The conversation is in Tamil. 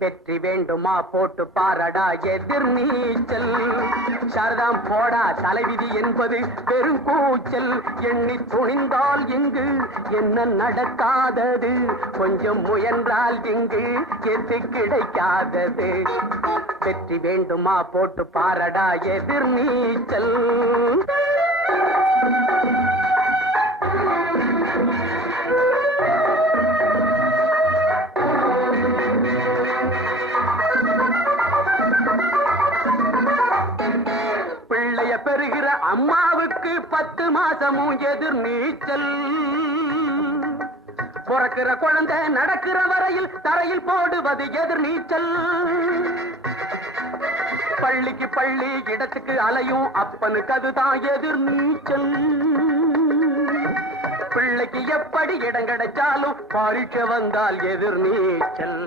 வெற்றி வேண்டுமா போட்டு பாரடா எதிர் நீச்சல். சாரதாம் போடா தலைவிதி என்பது பெரும் கூச்சல். எண்ணி துணிந்தால் இங்கு என்ன நடக்காதது, கொஞ்சம் முயன்றால் இங்கு எது கிடைக்காதது. வெற்றி வேண்டுமா போட்டு பாரடா எதிர் நீச்சல். பிள்ளைய பெறுகிற அம்மாவுக்கு 10 மாசமும் எதிர் நீச்சல். பிறக்கிற குழந்தை நடக்கிற வரையில் தரையில் போடுவது எதிர் நீச்சல். பள்ளிக்கு பள்ளி இடத்துக்கு அலையும் அப்பனுக்கு அதுதான் எதிர் நீச்சல். பிள்ளைக்கு எப்படி இடம் கிடைச்சாலும் பரீட்சை வந்தால் எதிர் நீச்சல்.